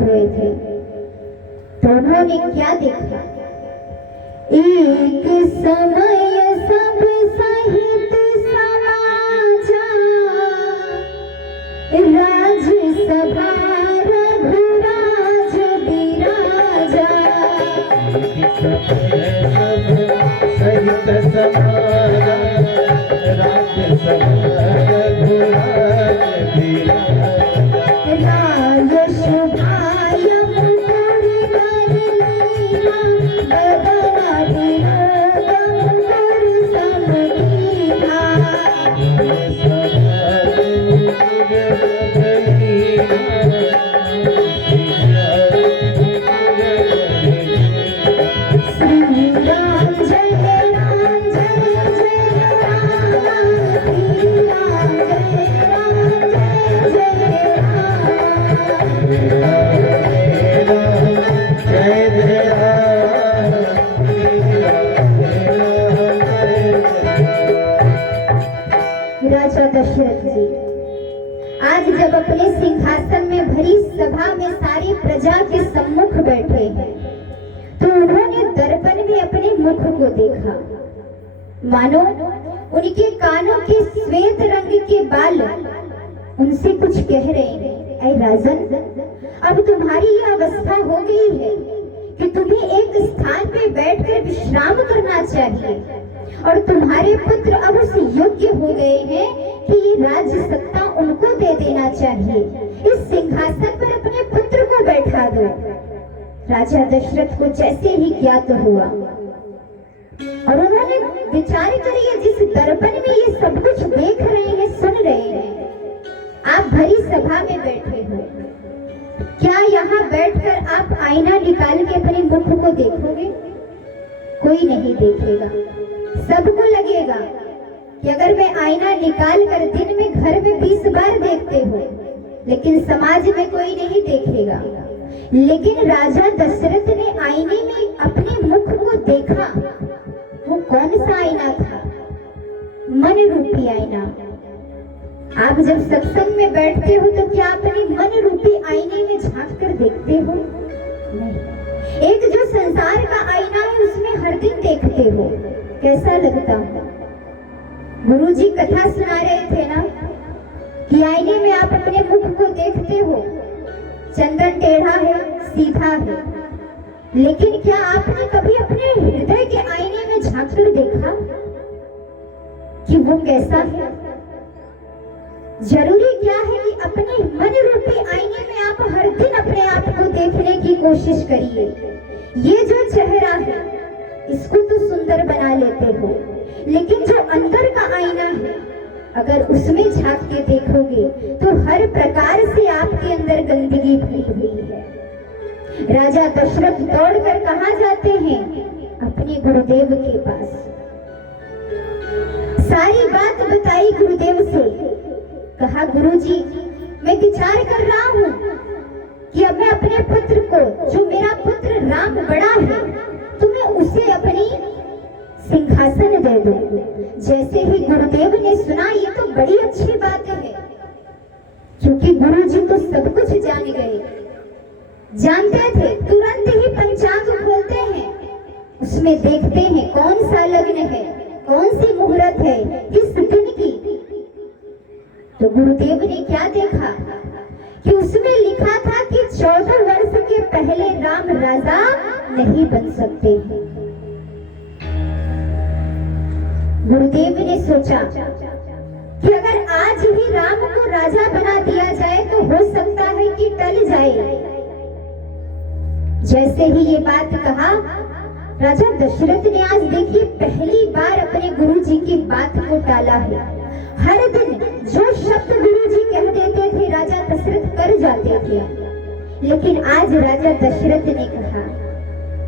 हुए थे तो उन्होंने क्या देखा? एक समय सब सहित समाजा, राजसभा रघुराज विराजा। सहित समाजा, राजसभा रघुराज विराजा। राज शुभाय मुकुर कर लीला, बदन विनोद मुकुर समदीना। श्री राम जय राम जय जय राम, श्री राम जय राम जय जय राम। जय जय राजा दशरथ जी आज जब अपने सिंहासन में भरी सभा में सारी प्रजा के सम्मुख बैठे हैं तो उन्होंने दर्पण में अपने मुख को देखा। मानो उनके कानों के श्वेत रंग के बाल उनसे कुछ कह रहे हैं, ऐ राजन, अब तुम्हारी यह अवस्था हो गई है कि तुम्हें एक स्थान पे बैठकर विश्राम करना चाहिए और तुम्हारे पुत्र अब उस योग्य हो गए हैं कि ये राज्य सत्ता उनको दे देना चाहिए। इस सिंहासन पर अपने पुत्र को बैठा दो। राजा दशरथ को जैसे ही ज्ञात हुआ और उन्होंने विचार करिए, जिस दर्पण में ये सब कुछ देख रहे हैं, सुन रहे हैं, आप भरी सभा में बैठे हो, क्या यहाँ बैठकर आप आईना निकाल के अपने मुख को देखोगे? कोई नहीं देखेगा। सबको लगेगा कि अगर मैं आईना निकाल कर दिन में घर में 20 बार देखते हो, लेकिन समाज में कोई नहीं देखेगा। लेकिन राजा दशरथ ने आईने में अपने मुख को देखा। वो कौन सा आईना था? मन रूपी आईना। आप जब सत्संग में बैठते हो तो क्या अपने मन रूपी आईने में झांक कर देखते हो? नहीं। एक जो संसार का आईना है उसमें हर दिन देखते हो, कैसा लगता है? गुरुजी कथा सुना रहे थे ना कि आईने में आप अपने मुख को देखते हो, चंदन टेढ़ा है, सीधा है, लेकिन क्या आपने कभी अपने हृदय के आईने में झांक कर देखा कि वो कैसा है? जरूरी क्या है कि अपने मन रूपी आईने में आप हर दिन अपने आप को देखने की कोशिश करिए। ये जो चेहरा है इसको तो सुंदर बना लेते हो, लेकिन जो अंदर का आईना है अगर उसमें झांक के देखोगे तो हर प्रकार से आपके अंदर गंदगी भरी हुई है। राजा दशरथ दौड़कर कहाँ जाते हैं? अपने गुरुदेव के पास। सारी बात बताई गुरुदेव से। कहा, गुरुजी, मैं विचार कर रहा हूँ कि अब मैं अपने पुत्र को, जो मेरा पुत्र राम बड़ा है, तुम्हें उसे अपनी सिंहासन दे दो। जैसे ही गुरुदेव ने सुना, ये तो बड़ी अच्छी बात है, क्योंकि गुरुजी तो सब कुछ जान गए, जानते थे। तुरंत ही पंचांग खोलते हैं, उसमें देखते हैं कौन सा लग्न है, कौन सी मुहूर्त है, किस दिन की। तो गुरुदेव ने क्या देखा कि उसमें लिखा था कि 14 वर्ष के पहले राम राजा नहीं बन सकते। गुरुदेव ने सोचा कि अगर आज ही राम को राजा बना दिया जाए तो हो सकता है कि टल जाए। जैसे ही ये बात कहा, राजा दशरथ ने आज देखिए पहली बार अपने गुरुजी की बात को टाला है। हर दिन जो शब्द गुरुजी कह देते थे राजा दशरथ कर जाते थे, लेकिन आज राजा दशरथ ने कहा,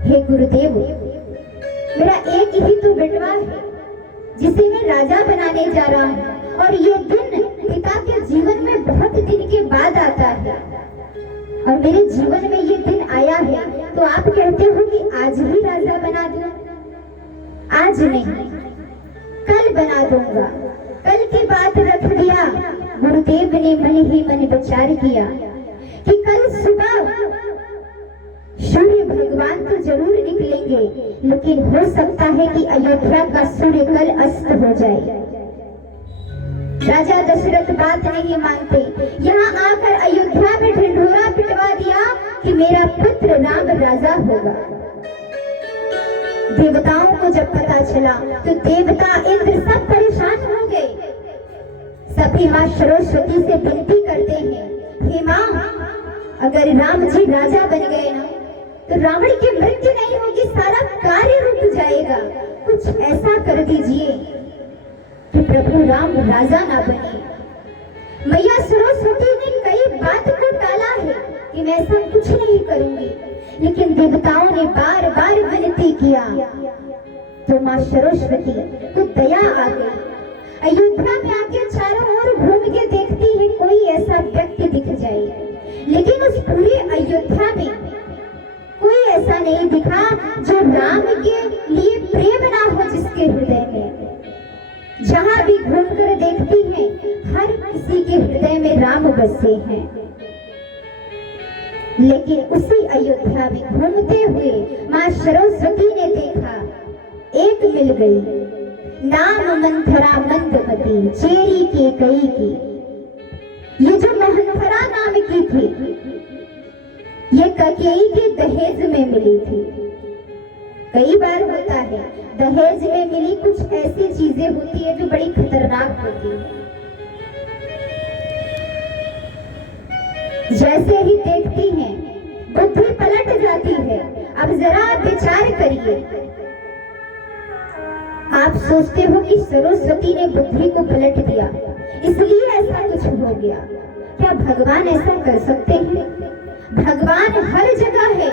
हे गुरुदेव, मेरा एक ही तो बेटवा है जिसे मैं राजा बनाने जा रहा हूँ, और ये दिन पिता के जीवन में बहुत दिन के बाद आता है, और मेरे जीवन में ये दिन आया है, तो आप कहते हो कि आज ही राजा बना दूं? आज नहीं, कल बना दूंगा। कल की बात रख दिया। गुरुदेव ने मन ही मन विचार किया कि कल सुबह तो जरूर निकलेंगे, लेकिन हो सकता है कि अयोध्या का सूर्य कल अस्त हो जाए। राजा दशरथ बात नहीं मानते, यहाँ आकर अयोध्या में ढिंढोरा पिटवा दिया कि मेरा पुत्र राम राजा होगा। देवताओं को जब पता चला तो देवता इंद्र सब परेशान हो गए। सभी माँ सरस्वती से विनती करते हैं, हे माँ, अगर राम जी राजा बन गए ना तो रावण की मृत्यु नहीं होगी, सारा कार्य रुक जाएगा। कुछ ऐसा कर दीजिए कि प्रभु राम राजा ना बने। मैया सरस्वती ने कई बात को टाला है कि मैं ऐसा कुछ नहीं करूंगी, लेकिन देवताओं ने बार बार विनती किया तो माँ सरस्वती को दया आ गई। अयोध्या में आके चारों ओर घूम के देखती है कोई ऐसा व्यक्ति दिख जाए, लेकिन उस पूरी अयोध्या में कोई ऐसा नहीं दिखा जो राम के लिए प्रेम ना हो जिसके हृदय में। जहां भी घूमकर देखती हैं, हर किसी के हृदय में राम बसे हैं। लेकिन उसी अयोध्या में घूमते हुए माँ सरस्वती ने देखा, एक मिल गई, नाम मंथरा मंदमती चेरी के कई की। ये जो मंथरा नाम की थी, ये ककेई के दहेज में मिली थी। कई बार होता है दहेज में मिली कुछ ऐसी चीजें होती है जो बड़ी खतरनाक होती है। जैसे ही देखती हैं बुद्धि पलट जाती है। अब जरा विचार करिए, आप सोचते हो कि सरस्वती ने बुद्धि को पलट दिया इसलिए ऐसा कुछ हो गया। क्या भगवान ऐसा कर सकते हैं? भगवान हर जगह है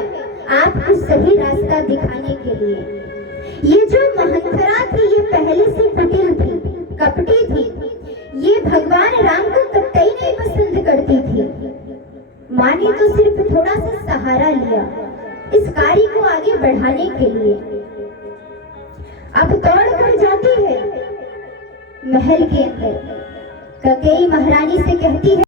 आपको सही रास्ता दिखाने के लिए। ये जो मंथरा थी ये पहले से कुटिल थी, कपटी थी। ये भगवान राम को कतई नहीं पसंद करती थी। माँ ने तो सिर्फ थोड़ा सा सहारा लिया इस कार्य को आगे बढ़ाने के लिए। अब दौड़ कर जाती है महल के अंदर, ककेई महारानी से कहती है,